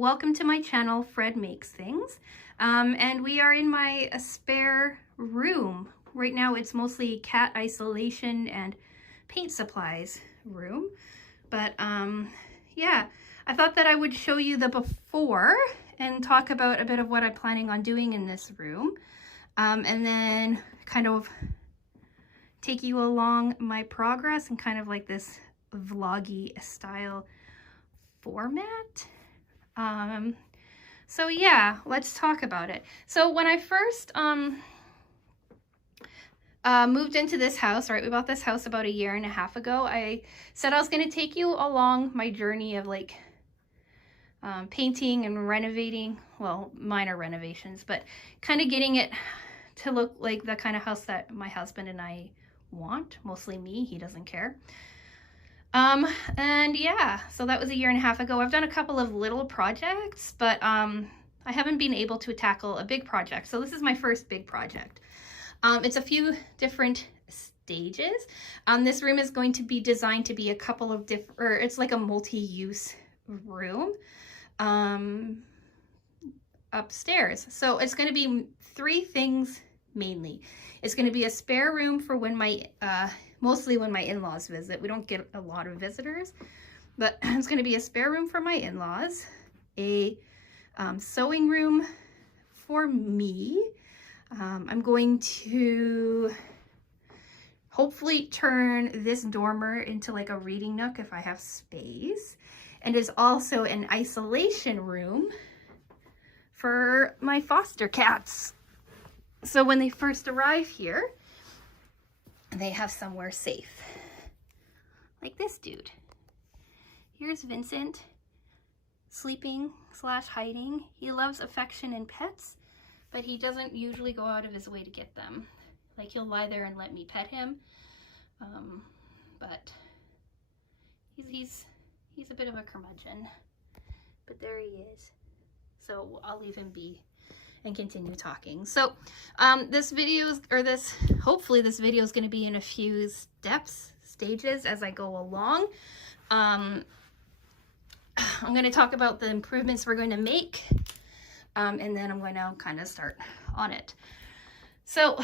welcome to my channel, Fred Makes Things. And we are in my spare room. Right now it's mostly cat isolation and paint supplies room. But yeah, I thought that I would show you the before and talk about a bit of what I'm planning on doing in this room. And then kind of take you along my progress and kind of like this vloggy style format. So yeah, let's talk about it. So when I first moved into this house, right, we bought this house about 1.5 years ago. I said I was going to take you along my journey of like painting and renovating, well, minor renovations, but kind of getting it to look like the kind of house that my husband and I want. Mostly me, he doesn't care. And yeah, so that was 1.5 years ago. I've done a couple of little projects, but I haven't been able to tackle a big project. So this is my first big project. It's a few different stages. This room is going to be designed to be a couple of different, or it's like a multi-use room upstairs. So it's going to be 3 things mainly. It's going to be a spare room for when my mostly when my in-laws visit. We don't get a lot of visitors, but it's going to be a spare room for my in-laws, a sewing room for me. I'm going to hopefully turn this dormer into like a reading nook if I have space, and is also an isolation room for my foster cats. So when they first arrive here, they have somewhere safe. Like this dude. Here's Vincent, sleeping / hiding. He loves affection and pets, but he doesn't usually go out of his way to get them. Like, he'll lie there and let me pet him. But he's a bit of a curmudgeon. But there he is. So I'll leave him be and continue talking. So this video is, hopefully this video is going to be in a few stages as I go along. I'm going to talk about the improvements we're going to make, and then I'm going to kind of start on it. So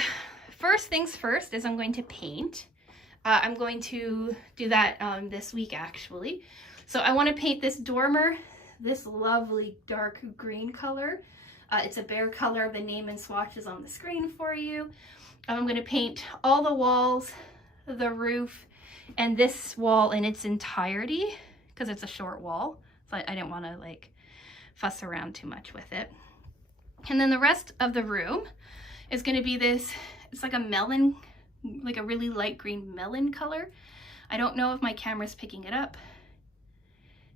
first things first is I'm going to paint. I'm going to do that this week actually. So I want to paint this dormer this lovely dark green color. It's a bare color. The name and swatch is on the screen for you. I'm going to paint all the walls, the roof, and this wall in its entirety because it's a short wall. So I didn't want to like fuss around too much with it. And then the rest of the room is going to be this, it's like a melon, like a really light green melon color. I don't know if my camera's picking it up.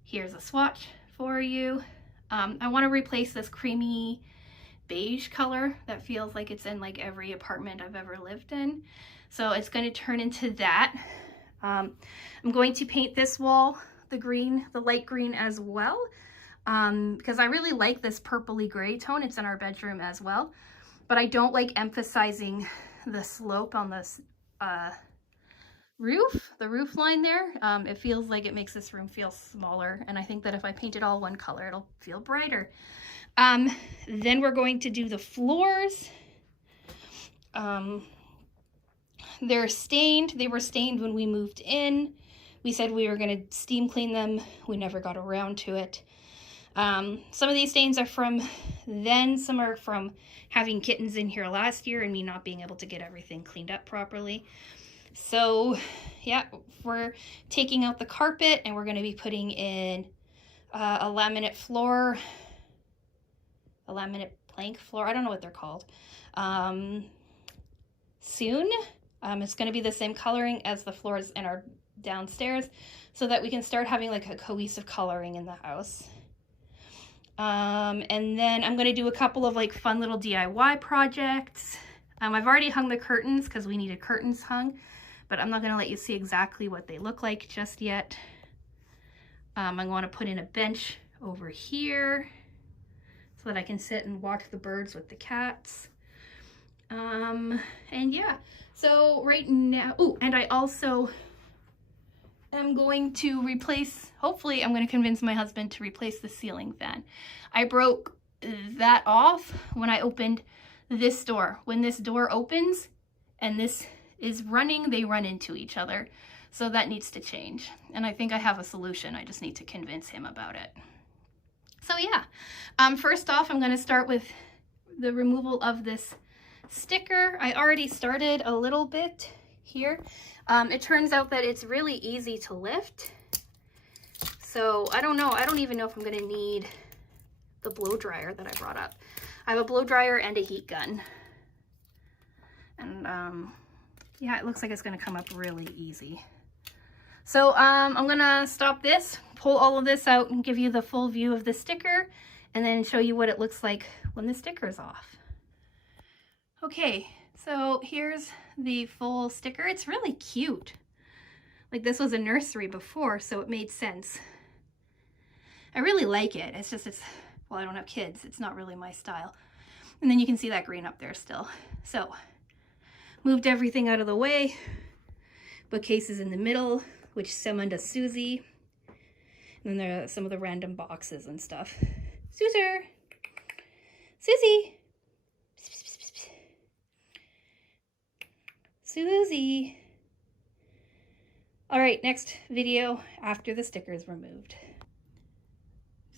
Here's a swatch for you. I want to replace this creamy beige color that feels like it's in like every apartment I've ever lived in. So it's going to turn into that. I'm going to paint this wall, the green, the light green as well, because I really like this purpley gray tone. It's in our bedroom as well, but I don't like emphasizing the slope on this the roof line there. It feels like it makes this room feel smaller, and I think that if I paint it all one color, it'll feel brighter. Then we're going to do the floors. They're stained. They were stained when we moved in. We said we were going to steam clean them. We never got around to it. Some of these stains are from then. Some are from having kittens in here last year and me not being able to get everything cleaned up properly. So yeah, we're taking out the carpet and we're going to be putting in a laminate floor, a laminate plank floor. I don't know what they're called. Soon. It's going to be the same coloring as the floors in our downstairs so that we can start having like a cohesive coloring in the house. And then I'm going to do a couple of like fun little DIY projects. I've already hung the curtains because we needed curtains hung, but I'm not going to let you see exactly what they look like just yet. I want to put in a bench over here so that I can sit and watch the birds with the cats. And yeah, so right now, oh, and I also am going to replace, hopefully I'm going to convince my husband to replace the ceiling fan. I broke that off when I opened this door. When this door opens and this is running, they run into each other. So that needs to change. And I think I have a solution. I just need to convince him about it. So yeah, first off, I'm going to start with the removal of this sticker. I already started a little bit here. It turns out that it's really easy to lift. So I don't know. I don't even know if I'm going to need the blow dryer that I brought up. I have a blow dryer and a heat gun. And yeah, it looks like it's going to come up really easy. So I'm going to stop this, pull all of this out and give you the full view of the sticker and then show you what it looks like when the sticker is off. Okay, so here's the full sticker. It's really cute. Like this was a nursery before, so it made sense. I really like it. It's just, well, I don't have kids. It's not really my style. And then you can see that green up there still. So moved everything out of the way. Bookcases in the middle, which summoned a Susie. And then there are some of the random boxes and stuff. Susie! Susie! Susie! All right, next video after the sticker is removed.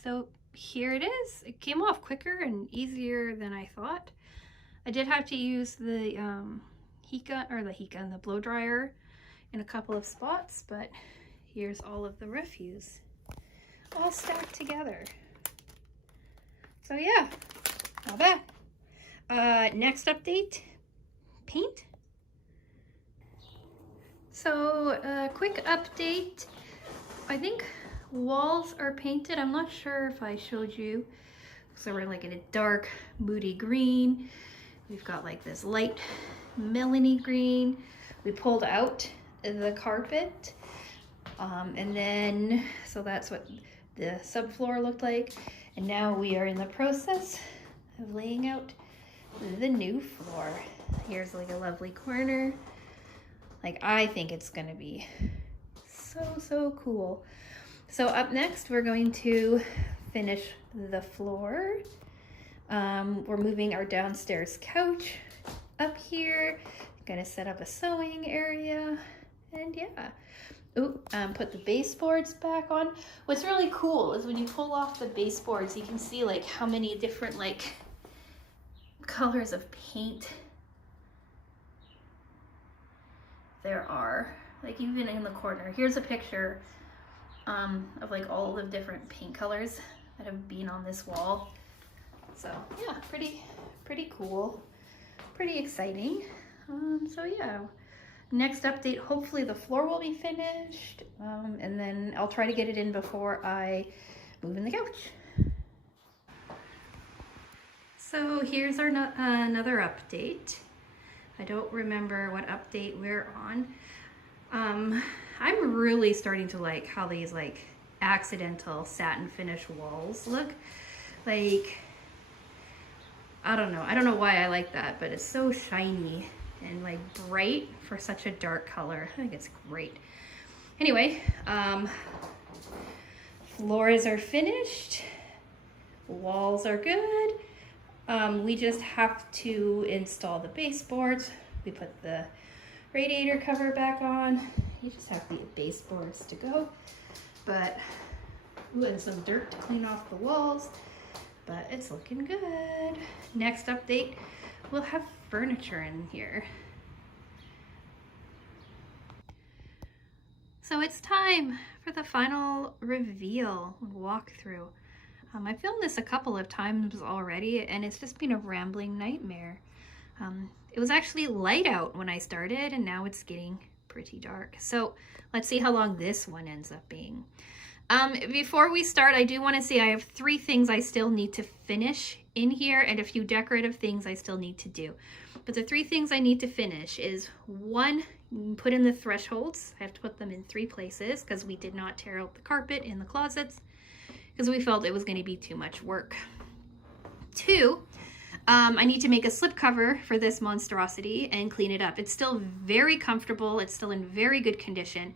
So here it is. It came off quicker and easier than I thought. I did have to use the the blow dryer in a couple of spots, but here's all of the refuse all stacked together. So yeah, not bad. Next update, paint. So quick update. I think walls are painted. I'm not sure if I showed you. So we're like in a dark, moody green. We've got like this light melony green. We pulled out the carpet. And then, so that's what the subfloor looked like. And now we are in the process of laying out the new floor. Here's like a lovely corner. Like, I think it's gonna be so cool. So up next, we're going to finish the floor. We're moving our downstairs couch up here. Gonna set up a sewing area, and yeah. Put the baseboards back on. What's really cool is when you pull off the baseboards, you can see like how many different like colors of paint there are. Like even in the corner. Here's a picture of like all the different paint colors that have been on this wall. So yeah, pretty cool, pretty exciting. So yeah. Next update, hopefully the floor will be finished, and then I'll try to get it in before I move in the couch. So here's our another update. I don't remember what update we're on. I'm really starting to like how these like accidental satin finish walls look. Like, I don't know why I like that, but it's so shiny and like bright for such a dark color. I think it's great. Anyway, floors are finished, walls are good. We just have to install the baseboards. We put the radiator cover back on. You just have the baseboards to go. But, ooh, and some dirt to clean off the walls. But it's looking good. Next update, we'll have furniture in here. So it's time for the final reveal and walkthrough. I filmed this a couple of times already and it's just been a rambling nightmare. It was actually light out when I started and now it's getting pretty dark. So let's see how long this one ends up being. Before we start, I do want to say I have 3 things I still need to finish in here and a few decorative things I still need to do. But the 3 things I need to finish is 1, put in the thresholds. I have to put them in 3 places because we did not tear out the carpet in the closets because we felt it was going to be too much work. 2, I need to make a slip cover for this monstrosity and clean it up. It's still very comfortable. It's still in very good condition,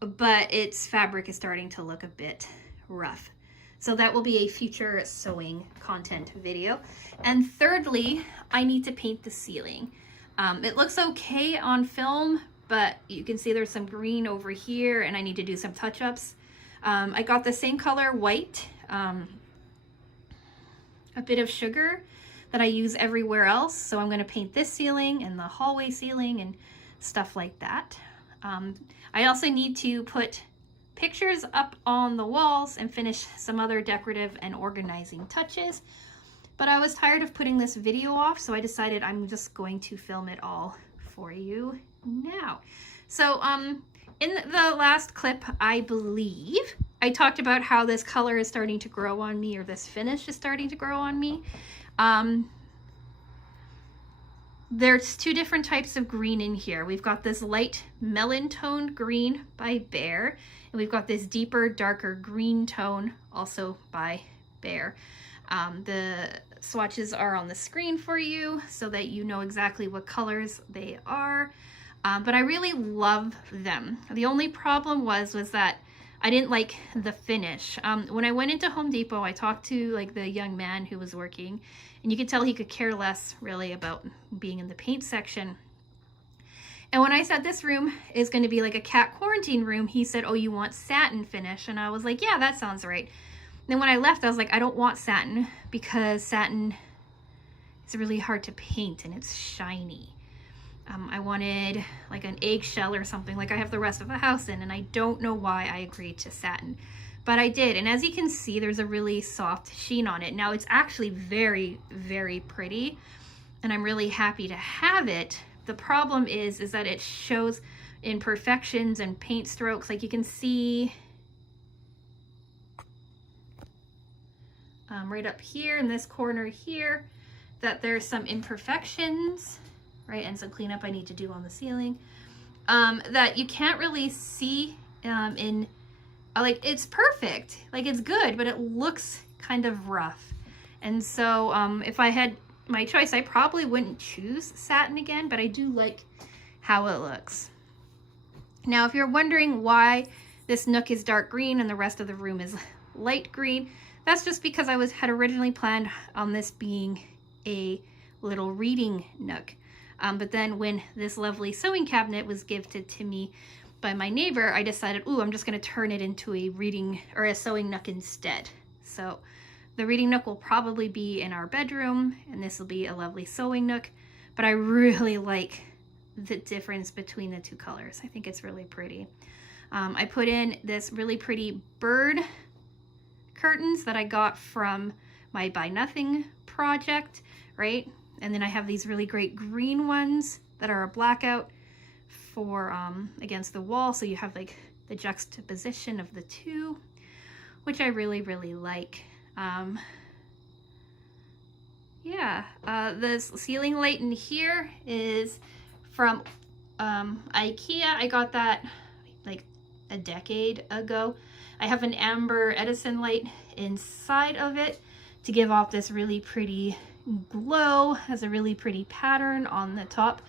but its fabric is starting to look a bit rough. So that will be a future sewing content video. And thirdly, I need to paint the ceiling. It looks okay on film, but you can see there's some green over here and I need to do some touch-ups. I got the same color white, a bit of sugar that I use everywhere else. So I'm going to paint this ceiling and the hallway ceiling and stuff like that. I also need to put pictures up on the walls and finish some other decorative and organizing touches. But I was tired of putting this video off, so I decided I'm just going to film it all for you now. So in the last clip, I believe, I talked about how this color is starting to grow on me, or this finish is starting to grow on me. There's two different types of green in here. We've got this light melon toned green by Behr, and we've got this deeper, darker green tone also by Behr. The swatches are on the screen for you so that you know exactly what colors they are. But I really love them. The only problem was that I didn't like the finish. When I went into Home Depot, I talked to like the young man who was working, and you could tell he could care less really about being in the paint section. And when I said this room is going to be like a cat quarantine room, he said, "Oh, you want satin finish?" And I was like, "Yeah, that sounds right." And then when I left, I was like, "I don't want satin because satin is really hard to paint and it's shiny." I wanted like an eggshell or something like I have the rest of the house in, and I don't know why I agreed to satin, but I did. And as you can see, there's a really soft sheen on it. Now it's actually very, very pretty, and I'm really happy to have it. The problem is that it shows imperfections and paint strokes. Like you can see right up here in this corner here that there's some imperfections, right, and some cleanup I need to do on the ceiling, that you can't really see in, like, it's perfect, like it's good, but it looks kind of rough. And so if I had my choice, I probably wouldn't choose satin again, but I do like how it looks. Now, if you're wondering why this nook is dark green and the rest of the room is light green, that's just because I had originally planned on this being a little reading nook. But then when this lovely sewing cabinet was gifted to me by my neighbor, I decided, ooh, I'm just going to turn it into a reading or a sewing nook instead. So the reading nook will probably be in our bedroom, and this will be a lovely sewing nook. But I really like the difference between the two colors. I think it's really pretty. I put in this really pretty bird curtains that I got from my Buy Nothing project, right? And then I have these really great green ones that are a blackout for against the wall, so you have like the juxtaposition of the two, which I really, really like. Yeah, the ceiling light in here is from IKEA. I got that like a decade ago. I have an amber Edison light inside of it to give off this really pretty glow. Has a really pretty pattern on the top,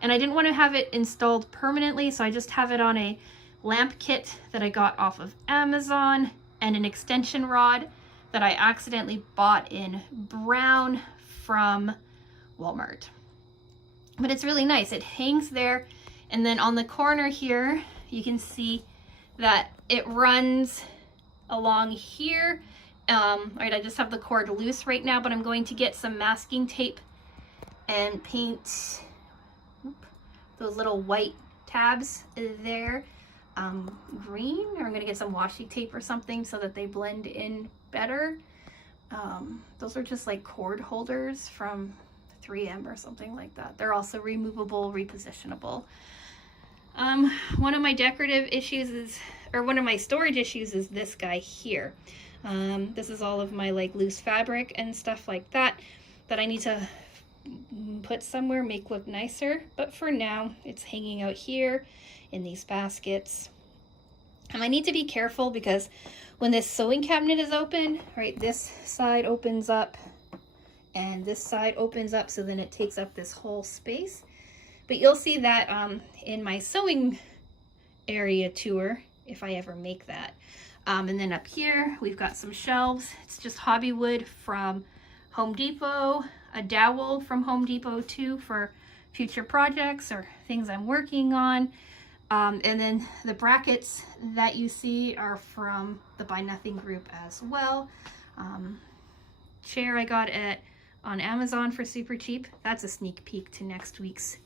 and I didn't want to have it installed permanently, so I just have it on a lamp kit that I got off of Amazon, and an extension rod that I accidentally bought in brown from Walmart. But it's really nice. It hangs there, and then on the corner here you can see that it runs along here. Right, I just have the cord loose right now, but I'm going to get some masking tape and paint those little white tabs there green, or I'm going to get some washi tape or something so that they blend in better. Those are just like cord holders from 3M or something like that. They're also removable, repositionable. One of my decorative issues is, or one of my storage issues is this guy here. This is all of my like loose fabric and stuff like that that I need to put somewhere, make look nicer. But for now, it's hanging out here in these baskets. And I need to be careful because when this sewing cabinet is open, right, this side opens up and this side opens up, so then it takes up this whole space. But you'll see that in my sewing area tour if I ever make that. And then up here, we've got some shelves. It's just hobby wood from Home Depot, a dowel from Home Depot too for future projects or things I'm working on. And then the brackets that you see are from the Buy Nothing group as well. Chair I got on Amazon for super cheap. That's a sneak peek to next week's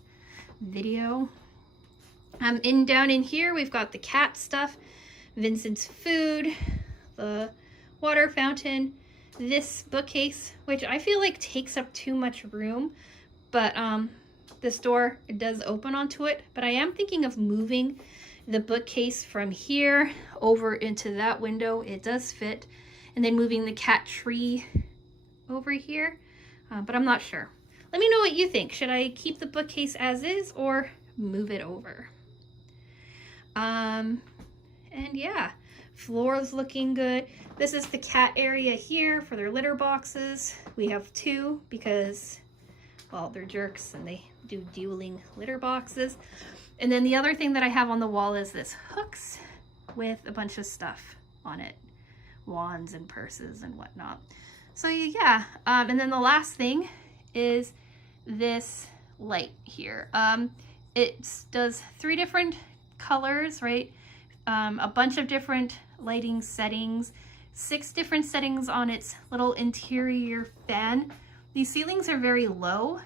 video. Down in here, we've got the cat stuff, Vincent's food, the water fountain, this bookcase, which I feel like takes up too much room, but this door, it does open onto it, but I am thinking of moving the bookcase from here over into that window. It does fit. And then moving the cat tree over here, but I'm not sure. Let me know what you think. Should I keep the bookcase as is or move it over? And yeah, floor's looking good. This is the cat area here for their litter boxes. We have two because, well, they're jerks and they do dueling litter boxes. And then the other thing that I have on the wall is this hooks with a bunch of stuff on it, wands and purses and whatnot. So yeah, and then the last thing is this light here. It does 3 different colors, right? A bunch of different lighting settings, 6 different settings on its little interior fan. These ceilings are very low,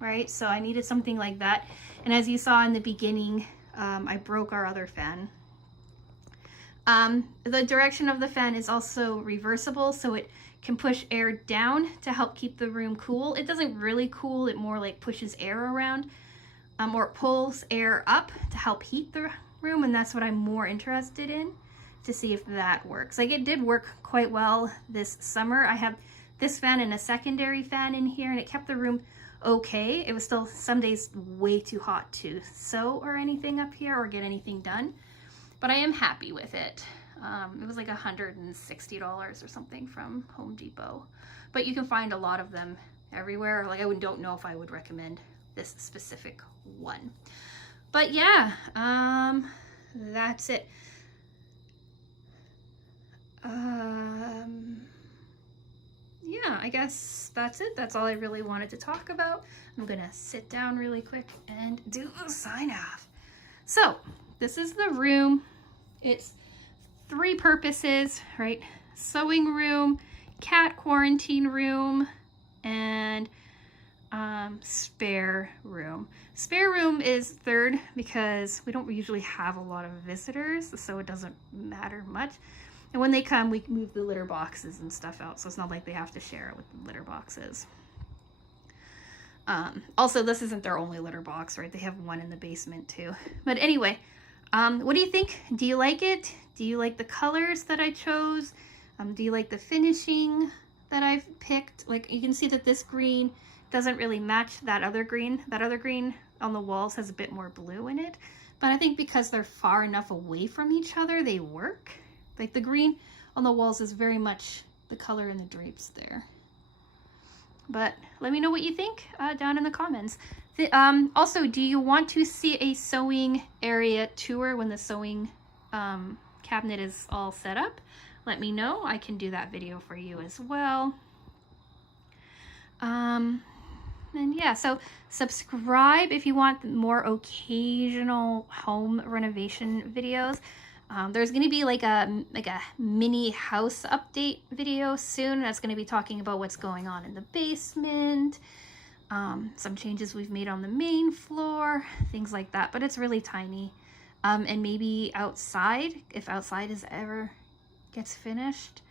right? So I needed something like that. And as you saw in the beginning, I broke our other fan. The direction of the fan is also reversible, so it can push air down to help keep the room cool. It doesn't really cool, it more like pushes air around, or it pulls air up to help heat the room, and that's what I'm more interested in, to see if that works. Like, it did work quite well this summer. I have this fan and a secondary fan in here, and it kept the room okay. It was still some days way too hot to sew or anything up here or get anything done, but I am happy with it. It was like $160 or something from Home Depot, but you can find a lot of them everywhere. Like, I don't know if I would recommend this specific one, but yeah, that's it. Yeah, I guess that's it. That's all I really wanted to talk about. I'm gonna sit down really quick and do a sign off. So this is the room. It's 3 purposes, right? Sewing room, cat quarantine room, and spare room. Spare room is 3rd because we don't usually have a lot of visitors, so it doesn't matter much. And when they come, we move the litter boxes and stuff out, so it's not like they have to share it with the litter boxes. Also, this isn't their only litter box, right? They have one in the basement too. But anyway, what do you think? Do you like it? Do you like the colors that I chose? Do you like the finishing that I've picked? Like, you can see that this green doesn't really match that other green. That other green on the walls has a bit more blue in it. But I think because they're far enough away from each other, they work. Like, the green on the walls is very much the color in the drapes there. But let me know what you think down in the comments. Also, do you want to see a sewing area tour when the sewing cabinet is all set up? Let me know. I can do that video for you as well. And yeah, so subscribe if you want more occasional home renovation videos. There's going to be like a mini house update video soon. That's going to be talking about what's going on in the basement, some changes we've made on the main floor, things like that. But it's really tiny. And maybe outside, if outside is ever gets finished.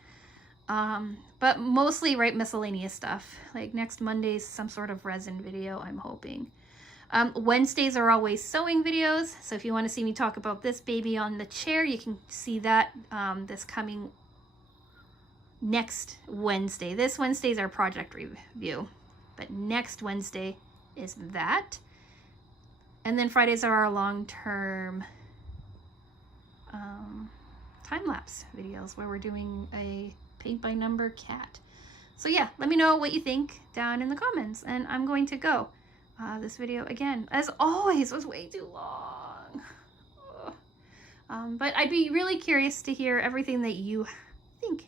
But mostly, right, miscellaneous stuff. Like next Monday's some sort of resin video, I'm hoping. Wednesdays are always sewing videos, so if you want to see me talk about this baby on the chair, you can see that this coming next Wednesday. This Wednesday is our project review, but next Wednesday is that. And then Fridays are our long-term time-lapse videos where we're doing a paint-by-number cat. So yeah, let me know what you think down in the comments, and I'm going to go. This video, again, as always, was way too long. But I'd be really curious to hear everything that you think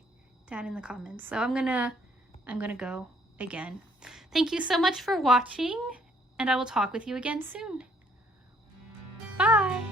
down in the comments. So I'm gonna go again. Thank you so much for watching, and I will talk with you again soon. Bye.